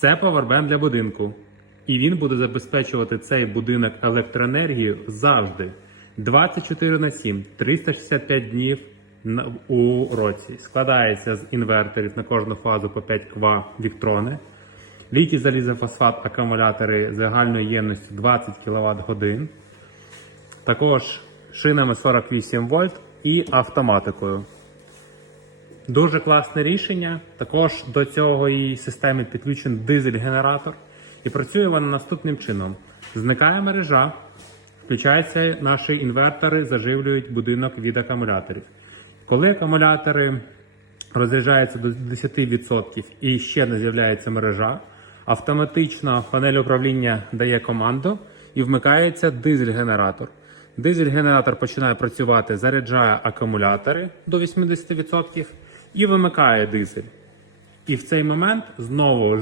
Це павербенд для будинку. І він буде забезпечувати цей будинок електроенергією завжди. 24 на 7, 365 днів у році. Складається з інверторів на кожну фазу по 5 кВт віктрони. Літій залізофосфат акумулятори загальною ємністю 20 кВт годин. Також шинами 48 вольт і автоматикою. Дуже класне рішення. Також до цього і системи підключений дизель-генератор. І працює вона наступним чином: зникає мережа, включаються наші інвертори, заживлюють будинок від акумуляторів. Коли акумулятори розряджаються до 10% і ще не з'являється мережа, автоматично панель управління дає команду і вмикається дизель-генератор. Дизель-генератор починає працювати, заряджає акумулятори до 80% і вимикає дизель. І в цей момент знову